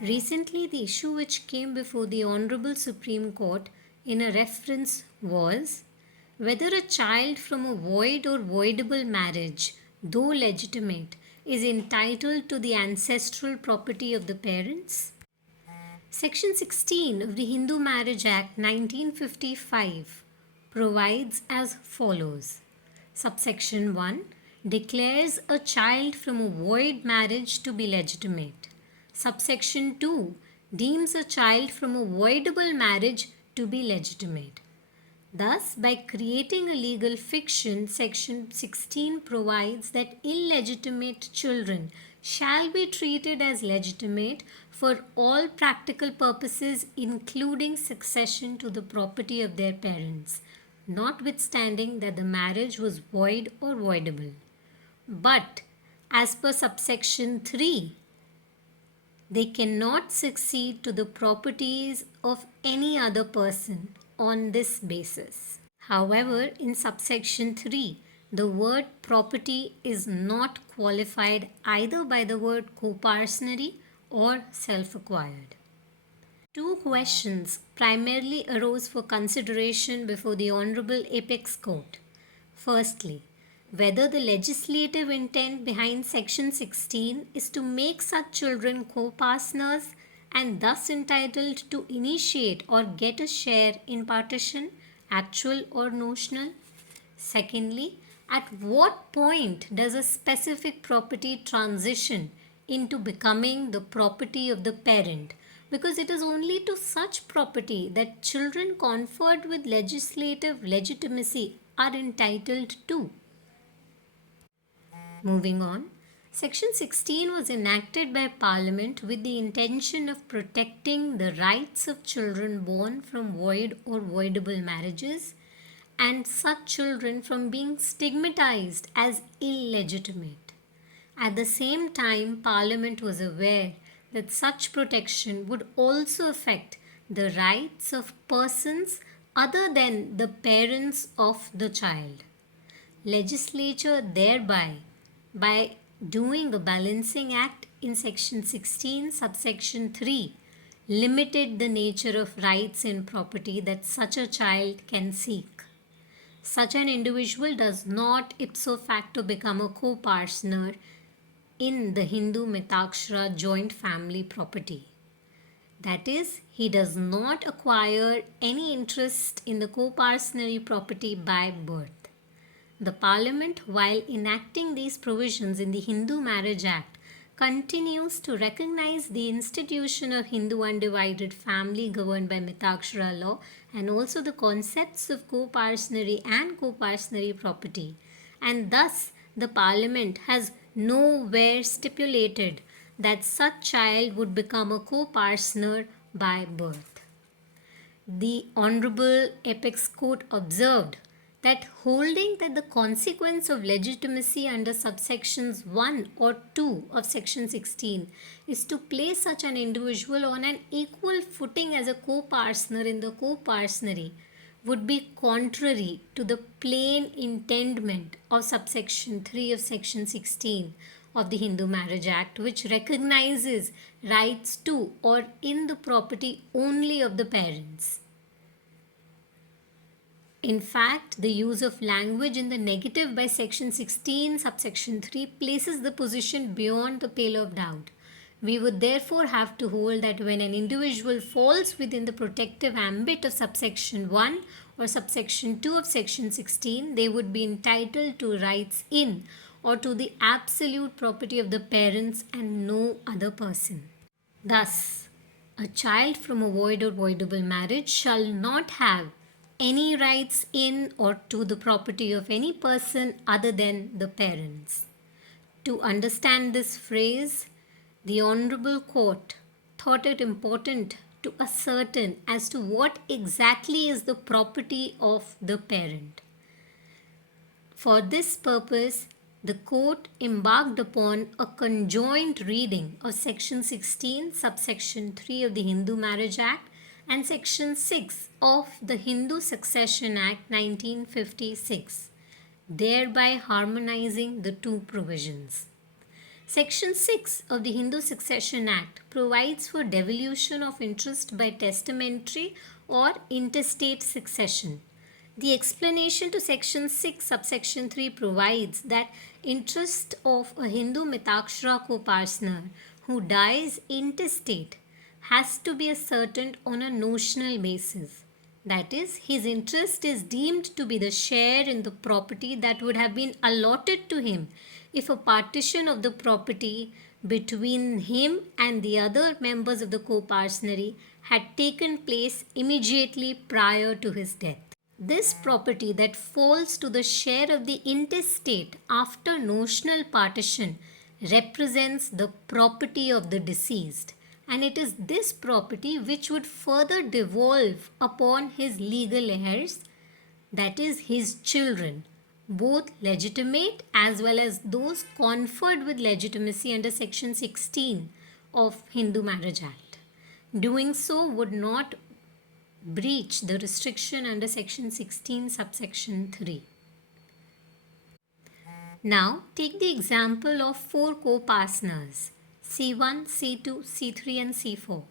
Recently, the issue which came before the Honorable Supreme Court in a reference was whether a child from a void or voidable marriage, though legitimate, is entitled to the ancestral property of the parents. Section 16 of the Hindu Marriage Act 1955 provides as follows. Subsection 1 declares a child from a void marriage to be legitimate. Subsection 2 deems a child from a voidable marriage to be legitimate. Thus, by creating a legal fiction, Section 16 provides that illegitimate children shall be treated as legitimate for all practical purposes, including succession to the property of their parents, notwithstanding that the marriage was void or voidable. But, as per subsection 3, they cannot succeed to the properties of any other person on this basis. However, in subsection 3, the word property is not qualified either by the word coparcenary or self-acquired. Two questions primarily arose for consideration before the Honorable Apex Court. Firstly, whether the legislative intent behind Section 16 is to make such children co-partners and thus entitled to initiate or get a share in partition, actual or notional. Secondly, at what point does a specific property transition into becoming the property of the parent? Because it is only to such property that children conferred with legislative legitimacy are entitled to. Moving on, Section 16 was enacted by Parliament with the intention of protecting the rights of children born from void or voidable marriages and such children from being stigmatized as illegitimate. At the same time, Parliament was aware that such protection would also affect the rights of persons other than the parents of the child. Legislature thereby, by doing a balancing act in section 16 subsection 3, limited the nature of rights and property that such a child can seek. Such an individual does not ipso facto become a co-partner in the Hindu Mitakshara joint family property. That is, he does not acquire any interest in the co-partnership property by birth. The Parliament, while enacting these provisions in the Hindu Marriage Act, continues to recognize the institution of Hindu undivided family governed by Mitakshara law and also the concepts of co-partnership and co-partnership property. And thus, the Parliament has nowhere stipulated that such child would become a co-partner by birth. The Honorable Apex Court observed that holding that the consequence of legitimacy under subsections 1 or 2 of section 16 is to place such an individual on an equal footing as a co-partner in the co-partnership would be contrary to the plain intendment of subsection 3 of section 16 of the Hindu Marriage Act, which recognizes rights to or in the property only of the parents. In fact, the use of language in the negative by section 16 subsection 3 places the position beyond the pale of doubt. We would therefore have to hold that when an individual falls within the protective ambit of subsection 1 or subsection 2 of section 16, they would be entitled to rights in or to the absolute property of the parents and no other person. Thus, a child from a void or voidable marriage shall not have any rights in or to the property of any person other than the parents. To understand this phrase, the Honorable Court thought it important to ascertain as to what exactly is the property of the parent. For this purpose, the court embarked upon a conjoint reading of section 16 subsection 3 of the Hindu Marriage Act and section 6 of the Hindu Succession Act 1956, thereby harmonizing the two provisions. Section 6 of the Hindu Succession Act provides for devolution of interest by testamentary or intestate succession. The explanation to Section 6 subsection 3 provides that interest of a Hindu Mitakshara co-partner who dies intestate has to be ascertained on a notional basis. That is, his interest is deemed to be the share in the property that would have been allotted to him if a partition of the property between him and the other members of the co-partnery had taken place immediately prior to his death. This property that falls to the share of the intestate after notional partition represents the property of the deceased, and it is this property which would further devolve upon his legal heirs, that is, his children, both legitimate as well as those conferred with legitimacy under Section 16 of Hindu Marriage Act. Doing so would not breach the restriction under Section 16 subsection 3. Now take the example of 4 co-partners C1, C2, C3 and C4.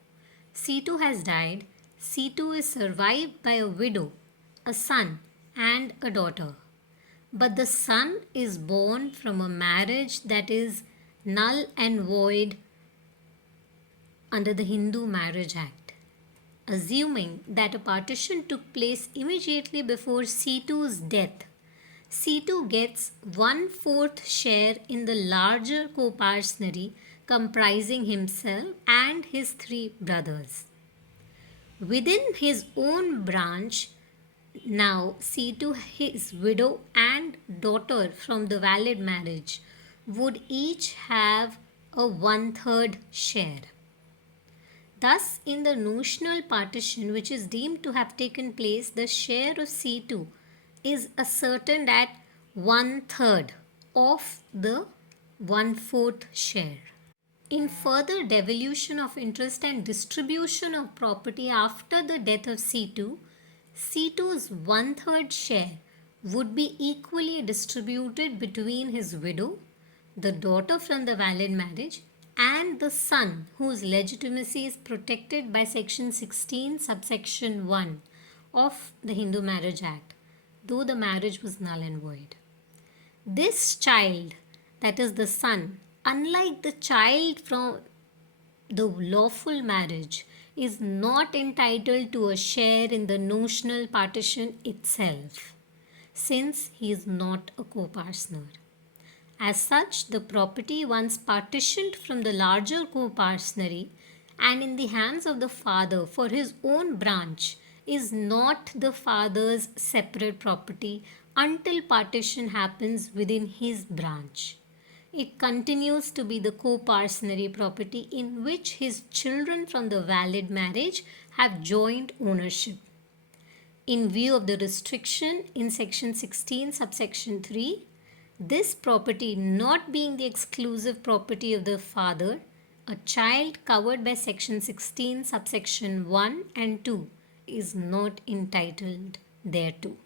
C2 has died. C2 is survived by a widow, a son and a daughter. But the son is born from a marriage that is null and void under the Hindu Marriage Act. Assuming that a partition took place immediately before C2's death, C2 gets 1/4 share in the larger co-partnery comprising himself and his 3 brothers. Within his own branch, now C2, his widow and daughter from the valid marriage would each have a 1/3 share. Thus, in the notional partition which is deemed to have taken place, the share of C2 is ascertained at 1/3 of the 1/4 share. In further devolution of interest and distribution of property after the death of C2, C2's 1/3 share would be equally distributed between his widow, the daughter from the valid marriage, and the son whose legitimacy is protected by Section 16 subsection 1 of the Hindu Marriage Act, though the marriage was null and void. This child, that is the son, unlike the child from the lawful marriage, is not entitled to a share in the notional partition itself, since he is not a co-partner. As such, the property once partitioned from the larger co-partnery and in the hands of the father for his own branch is not the father's separate property until partition happens within his branch. It continues to be the co-partnery property in which his children from the valid marriage have joint ownership. In view of the restriction in Section 16 subsection 3, this property not being the exclusive property of the father, a child covered by Section 16 subsection 1 and 2 is not entitled thereto.